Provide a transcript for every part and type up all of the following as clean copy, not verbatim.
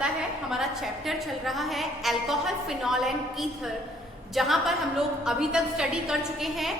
पता है हमारा चैप्टर चल रहा है अल्कोहल, फिनॉल एंड ईथर, जहां पर हम लोग अभी तक स्टडी कर चुके हैं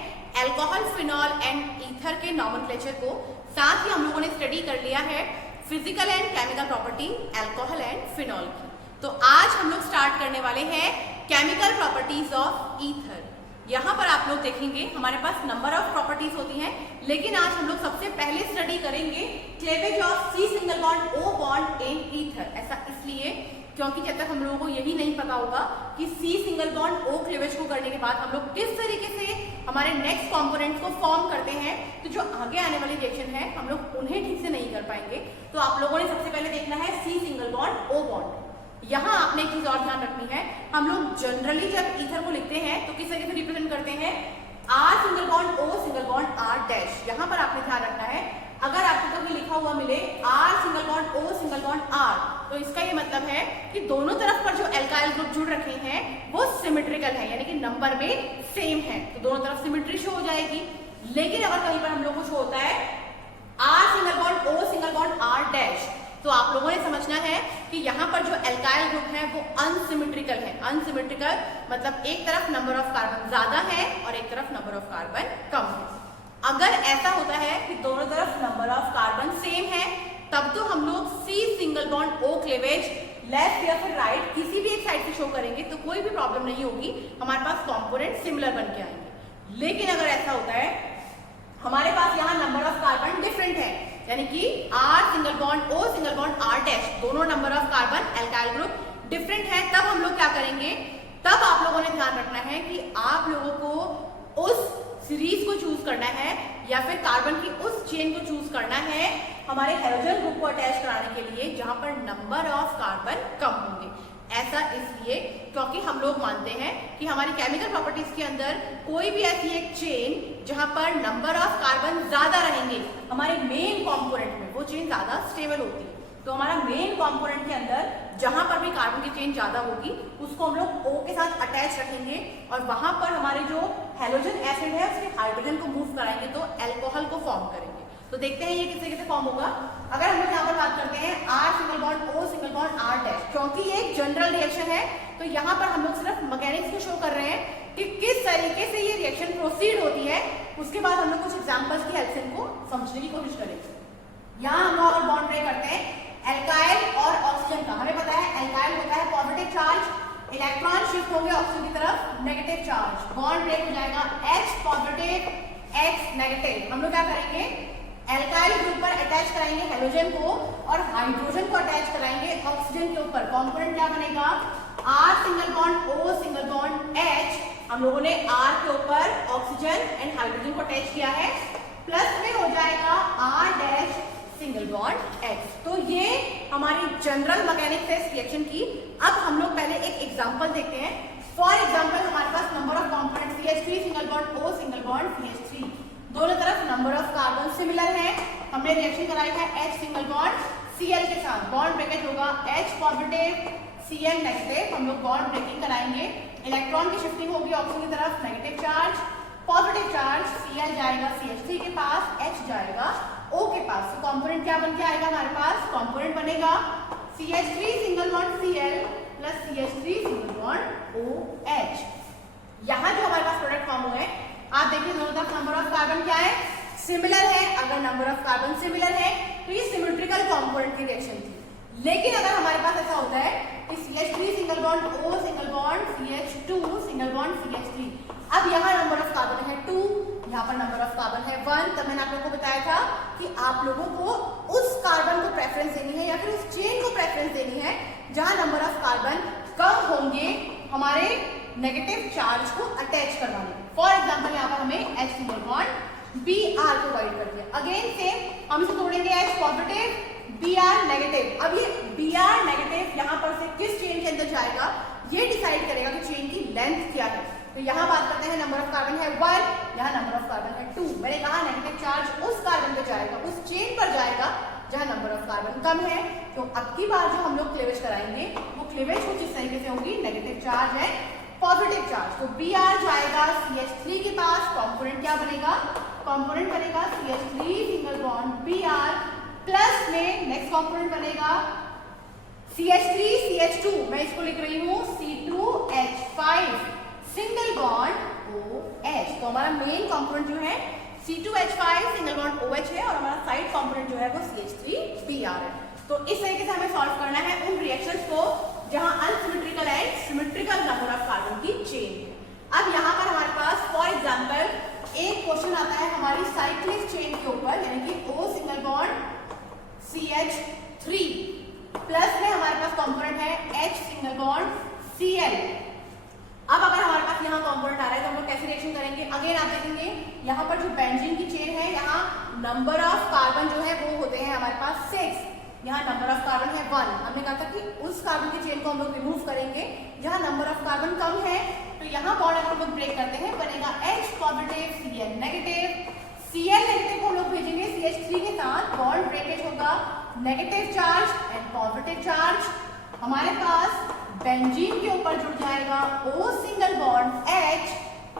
अल्कोहल, फिनॉल एंड ईथर के नॉमेनक्लेचर को। साथ ही हम लोगों ने स्टडी कर लिया है physical and chemical property alcohol and phenol की। तो आज हम लोग स्टार्ट करने वाले हैं केमिकल प्रॉपर्टीज ऑफ ईथर। यहाँ पर आप लोग देखेंगे हमारे पास नंबर ऑफ प्रॉपर्टीज होती हैं, लेकिन आज हम लोग सबसे पहले स्टडी करेंगे cleavage of C single bond O bond in ether. ऐसा इसलिए क्योंकि जब तक हम लोगों को यही नहीं पता होगा कि C single bond O cleavage को करने के बाद हम लोग किस तरीके से हमारे नेक्स्ट कंपोनेंट्स को फॉर्म करते हैं, तो जो आगे आने वाली रिएक्शन है हम लोग उन्हें ठीक से नहीं कर पाएंगे। तो आप लोगों ने सबसे पहले देखना है C single bond O bond. यहाँ आपने एक चीज और ध्यान रखनी है, हम लोग जनरली जब ईथर को लिखते हैं तो किस तरीके से रिप्रेजेंट करते हैं, R single bond O single bond R dash. यहाँ पर आपने ध्यान रखना है, अगर आपको कभी लिखा हुआ मिले R single bond O single bond R, तो इसका ये मतलब है कि दोनों तरफ पर जो एल्काइल ग्रुप जुड़ रखे हैं वो सिमेट्रिकल है, यानी कि नंबर में सेम है, तो दोनों तरफ सिमेट्री शो हो जाएगी। लेकिन अगर कहीं पर हम लोग को शो होता है R single bond O single bond R dash, तो आप लोगों ने समझना है कि यहाँ पर जो एल्काइल ग्रुप है वो अनसिमेट्रिकल है। अनसिमेट्रिकल मतलब एक तरफ नंबर ऑफ कार्बन ज्यादा है और एक तरफ नंबर ऑफ कार्बन कम है। अगर ऐसा होता है कि दोनों तरफ नंबर ऑफ कार्बन सेम है, तब तो हम लोग C single bond O cleavage left या फिर राइट किसी भी एक साइड से शो करेंगे तो कोई भी प्रॉब्लम नहीं होगी, हमारे पास कॉम्पोनेंट सिमिलर बन के आएंगे। लेकिन अगर ऐसा होता है हमारे पास यहाँ नंबर ऑफ कार्बन डिफरेंट है, यानी कि R single bond O single bond R dash, दोनों number of carbon alkyl group different है, तब हम लोग क्या करेंगे, तब आप लोगों ने ध्यान रखना है कि आप लोगों को उस सीरीज को चूज करना है या फिर कार्बन की उस चेन को चूज करना है हमारे हाइड्रोजन ग्रुप को अटैच कराने के लिए जहां पर नंबर ऑफ कार्बन कम होंगे। ऐसा इसलिए क्योंकि हम लोग मानते हैं कि हमारी केमिकल प्रॉपर्टीज के अंदर कोई भी ऐसी एक चेन जहां पर नंबर ऑफ कार्बन ज्यादा रहेंगे, हमारे मेन कंपोनेंट में वो चेन ज्यादा स्टेबल होती है। तो हमारा मेन कंपोनेंट के अंदर जहां पर भी कार्बन की चेन ज्यादा होगी उसको हम लोग O के साथ अटैच रखेंगे और वहां पर हमारे जो हैलोजन एसिड है उसके हाइड्रोजन को मूव कराएंगे तो अल्कोहल को फॉर्म करेंगे। तो देखते हैं ये किस तरीके से फॉर्म होगा। अगर हम लोग यहाँ पर बात करते हैं R single bond O single bond R dash, क्योंकि ये एक जनरल रिएक्शन है तो यहाँ पर हम लोग सिर्फ मैकेनिक्स को शो कर रहे हैं कि किस तरीके से ये रिएक्शन प्रोसीड होती है। उसके बाद हम लोग कुछ एग्जाम्पल्स की हेल्प से इनको समझने की कोशिश करेंगे। यहाँ हम लोग अगर बॉन्ड ब्रेक करते हैं एल्काइल और ऑक्सीजन का, हमें पता है एल्काइल होता है पॉजिटिव चार्ज, इलेक्ट्रॉन शिफ्ट होंगे ऑक्सीजन की तरफ नेगेटिव चार्ज, बॉन्ड ब्रेक हो जाएगा H पॉजिटिव X नेगेटिव। हम लोग क्या करेंगे, एल्काइल ग्रुप पर अटैच कराएंगे हाइड्रोजन को और हाइड्रोजन को अटैच कराएंगे ऑक्सीजन के ऊपर। कंपोनेंट क्या बनेगा, R single bond O single bond H, हम लोगों ने R के ऊपर ऑक्सीजन एंड हाइड्रोजन को अटैच किया है, प्लस में हो जाएगा R dash single bond X। तो ये हमारी जनरल मैकेनिक्स है इस रिएक्शन की। अब हम लोग पहले एक एग्जांपल देखते हैं। फॉर एग्जांपल हमारे पास number of component CH3 single bond O single bond CH3, दोनों तरफ नंबर ऑफ कार्बन सिमिलर है। हमने रिएक्शन कराई है H सिंगल बॉन्ड Cl के साथ, बॉन्ड ब्रेकेज होगा H पॉजिटिव Cl नेगेटिव। हम लोग बॉन्ड ब्रेकिंग कराएंगे, इलेक्ट्रॉन की शिफ्टिंग होगी ऑक्सीजन की तरफ negative charge, positive charge Cl जाएगा CH3 के पास, H जाएगा O के पास। तो कंपोनेंट क्या बन के आएगा हमारे पास, कंपोनेंट बनेगा CH3 single bond Cl plus CH3 single bond OH। यहाँ जो हमारे पास प्रोडक्ट फॉर्म हुए हैं आप देखिए दोनों तरफ नंबर ऑफ कार्बन क्या है, सिमिलर है। अगर नंबर ऑफ कार्बन सिमिलर है तो ये सिमेट्रिकल कंपोनेंट की रिएक्शन थी। लेकिन अगर हमारे पास ऐसा होता है कि CH3 single bond O single bond CH2 single bond CH3, अब यहाँ नंबर ऑफ कार्बन है 2, यहाँ पर नंबर ऑफ कार्बन है 1, तब मैंने आप लोगों को बताया था कि आप लोगों को उस कार्बन को प्रेफरेंस देनी है या फिर उस चेन को प्रेफरेंस देनी है जहां नंबर ऑफ कार्बन कम होंगे हमारे नेगेटिव चार्ज को अटैच करवाने। फॉर एग्जाम्पल यहाँ पर हमें H सिंगल बॉन्ड Br को गाइड कर दिया, अगेन सेम हम इसे तोड़ेंगे H पॉजिटिव Br नेगेटिव। अब ये Br नेगेटिव यहाँ पर से किस चेन के अंदर जाएगा ये डिसाइड करेगा कि चेन की लेंथ क्या है। तो यहाँ बात करते हैं नंबर ऑफ कार्बन है 1, यहाँ नंबर ऑफ कार्बन है 2। मैंने कहा नेगेटिव चार्ज उस कार्बन पे जाएगा, उस चेन पर जाएगा जहाँ नंबर ऑफ कार्बन कम है। तो अब की बार जो हम लोग क्लेवेज कराएंगे वो क्लेवेज कुछ इस तरीके से होगी, नेगेटिव चार्ज है पॉजिटिव चार्ज। तो Br जाएगा CH3 के पास, कंपोनेंट क्या बनेगा, कंपोनेंट बनेगा CH3 single bond Br plus में नेक्स्ट कंपोनेंट बनेगा CH3 CH2 मैं इसको लिख रही हूँ C2H5 सिंगल बॉन्ड OH। तो हमारा मेन कंपोनेंट जो है C2H5 सिंगल बॉन्ड OH है और हमारा साइड कंपोनेंट जो है वो CH3Br है। तो इस तरीके से हमें सॉल्व करना है उन रिएक्शंस को जहां unsymmetrical and symmetrical number of carbon की चेन है। अब यहाँ पर हमारे पास फॉर एग्जांपल एक क्वेश्चन आता है हमारी साइक्लिक चेन के ऊपर, यानी कि O single bond CH3 plus में हमारे पास कंपोनेंट है H सिंगल बॉन्ड Cl। अब अगर हमारे पास यहाँ कंपोनेंट आ रहा है तो हम लोग कैसे रिएक्शन करेंगे? अगेन आप देखेंगे यहाँ पर जो बेंजीन की चेन है, यहाँ नंबर ऑफ कार्बन जो है वो होते हैं हमारे पास 6, यहाँ नंबर ऑफ कार्बन है 1। हमने कहा था कि उस कार्बन की चेन को हम लोग रिमूव करेंगे जहाँ नंबर ऑफ कार्बन कम है। तो यहाँ बॉन्ड अगर हम लोग ब्रेक करते हैं बनेगा H positive Cl negative. Cl negative को हम लोग भेजेंगे CH3 के साथ, बॉन्ड ब्रेकेज होगा negative charge and positive charge. हमारे पास बेंजीन के ऊपर जुड़ जाएगा O single bond H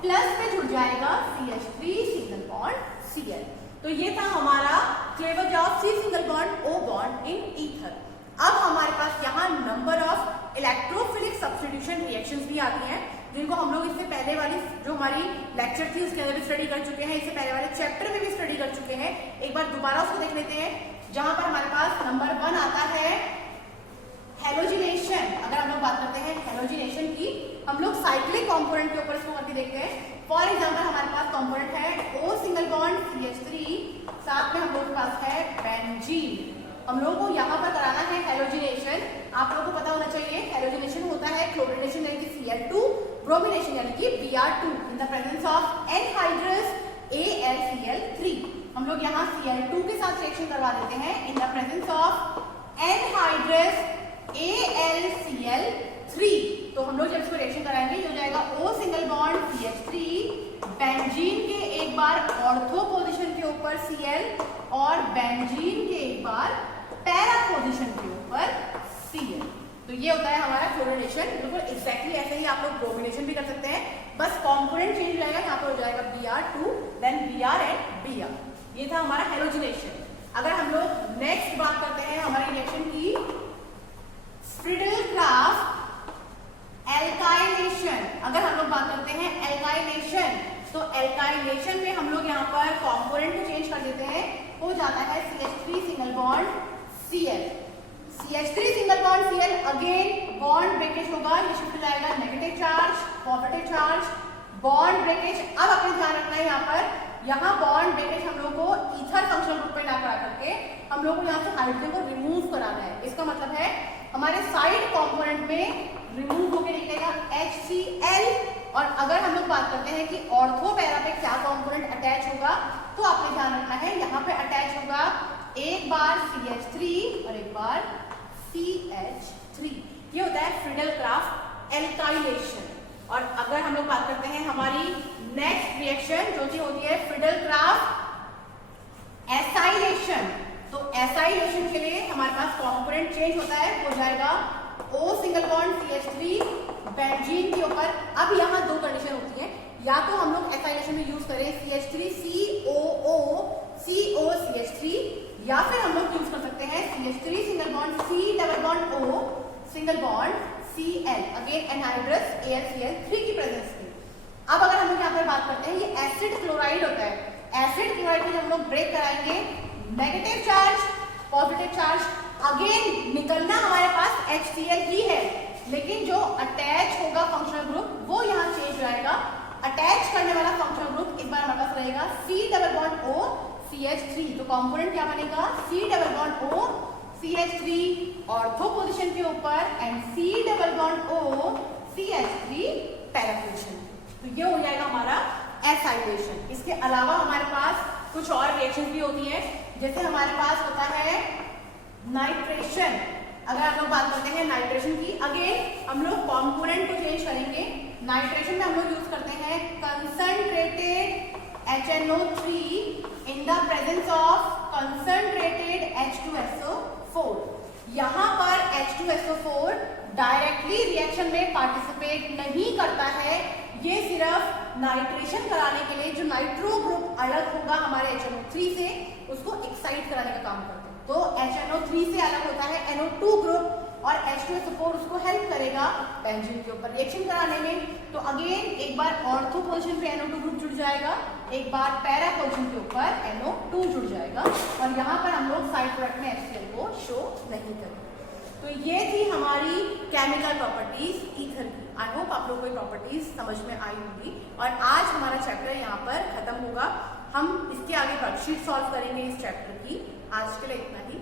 plus में जुड़ जाएगा CH3 सिंगल बॉन्ड Cl। तो ये था हमारा cleavage of C single bond O bond in ether. अब हमारे पास यहाँ number of electrophilic substitution reactions भी आती हैं, जिनको हम लोग इससे पहले वाली जो हमारी लेक्चर थी उसके अंदर भी स्टडी कर चुके हैं, इससे पहले वाले चैप्टर में भी स्टडी कर चुके हैं। एक बार दोबारा उसको देख लेते हैं, जहां पर हमारे पास नंबर 1 आता है हेलोजिनेशन। अगर हम लोग बात करते हैं हेलोजिनेशन की, हम लोग साइक्लिक कंपोनेंट के ऊपर इसको करके देखते हैं। फॉर एग्जांपल हमारे पास कंपोनेंट है O सिंगल बॉन्ड CH3, साथ में हम लोग के पास है बेंजीन। हम लोगों को यहाँ पर कराना है हेलोजिनेशन। आप लोगों को पता होना चाहिए हेलोजिनेशन होता है क्लोरिनेशन यानी कि Cl2, ब्रोमिनेशन यानी कि Br2 in the presence of anhydrous AlCl3। हम लोग यहाँ Cl2 के साथ रिएक्शन करवा देते हैं in the presence of anhydrous AlCl3। तो हम लोग जब इसको रिएक्शन कराएंगे ये हो जाएगा O single bond CH3 benzene के एक बार ऑर्थो पोजीशन के ऊपर Cl और बेंजीन के एक बार पैरा पोजीशन के ऊपर Cl। तो ये होता है हमारा क्लोरिनेशन। बिल्कुल एग्जैक्टली ऐसे ही आप लोग ब्रोमिनेशन भी कर सकते हैं, बस कंपोनेंट चेंज हो जाएगा। यहाँ पर हो जाएगा Br2 then Br and Br। ये था हमारा हेलोजिनेशन। अगर हम लोग नेक्स्ट बात करते हैं हमारी रिएक्शन की फ्रीडल-क्राफ्ट एल्काइलेशन। अगर हम लोग बात करते हैं एल्काइलेशन, तो एल्काइलेशन में हम लोग यहाँ पर कंपोनेंट को चेंज कर देते हैं, हो जाता है CH3 single bond Cl। CH3 single bond Cl again bond breakage होगा, ये शिफ्ट हो जाएगा negative charge positive charge, bond breakage. अब अपने ध्यान रखना है यहाँ पर, यहाँ बॉन्ड ब्रेकेज हम लोग को ईथर फंक्शनल ग्रुप पे ना करा करके हम लोग को यहाँ से हाइड्रोजन को रिमूव कराना है। इसका मतलब है हमारे साइड कंपोनेंट में रिमूव होकर निकलेगा HCl। और अगर हम लोग बात करते हैं कि ऑर्थो पैरा पे क्या कंपोनेंट अटैच होगा, तो आपने ध्यान रखना है यहाँ पे अटैच होगा एक बार CH3 और एक बार CH3। ये होता है फ्रीडल-क्राफ्ट एल्काइलेशन। और अगर हम लोग बात करते हैं हमारी नेक्स्ट रिएक्शन जो कि होती है फ्रीडल-क्राफ्ट एसाइलेशन, तो एसाइलेशन के लिए हमारे पास कंपोनेंट चेंज होता है, हो जाएगा O single bond CH3 benzene के ऊपर। अब यहाँ दो कंडीशन होती है, या तो हम लोग एसाइलेशन में यूज करें CH3COO COCH3, या फिर हम लोग यूज कर सकते हैं CH3 single bond C double bond O single bond Cl, again anhydrous AlCl3 की प्रेजेंस में। अब अगर हम लोग यहाँ पर बात करते हैं, ये एसिड क्लोराइड होता है। एसिड क्लोराइड को जब हम लोग ब्रेक कराएंगे negative charge positive charge, again निकलना हमारे पास HCl ही है, लेकिन जो अटैच होगा फंक्शनल ग्रुप वो यहाँ चेंज हो जाएगा। अटैच करने वाला फंक्शनल ग्रुप इस बार हमारे पास रहेगा C double bond O CH3। तो कंपोनेंट क्या बनेगा C double bond O CH3 ortho position के ऊपर and C double bond O CH3 para position. तो ये हो जाएगा हमारा एसाइलेशन। इसके अलावा हमारे पास कुछ और रिएक्शन भी होती है, जैसे हमारे पास होता है नाइट्रेशन। अगर आप लोग बात करते हैं नाइट्रेशन की, अगेन हम लोग कंपोनेंट को चेंज करेंगे। नाइट्रेशन में हम लोग यूज करते हैं concentrated HNO3 in the presence of concentrated H2SO4। यहाँ पर H2SO4 डायरेक्टली रिएक्शन में पार्टिसिपेट नहीं करता है, ये सिर्फ नाइट्रेशन कराने के लिए जो नाइट्रो ग्रुप अलग होगा हमारे HNO3 से, उसको एक्साइट कराने का काम करते हैं। तो HNO3 से अलग होता है NO2 ग्रुप, और H2SO4 उसको हेल्प करेगा बेंजीन के ऊपर रिएक्शन कराने में। तो अगेन एक बार ऑर्थो पोजीशन पे NO2 ग्रुप जुड़ जाएगा, एक बार पैरा पोजीशन के ऊपर NO2 जुड़ जाएगा और यहाँ पर हम लोग साइड प्रोडक्ट में HCl को शो नहीं करेंगे। तो ये थी हमारी केमिकल प्रॉपर्टीज ईथर की। आई होप आप लोगों को प्रॉपर्टीज समझ में आई होंगी और आज हमारा चैप्टर यहाँ पर खत्म होगा। हम इसके आगे वर्कशीट सॉल्व करेंगे इस चैप्टर की। आज के लिए इतना ही।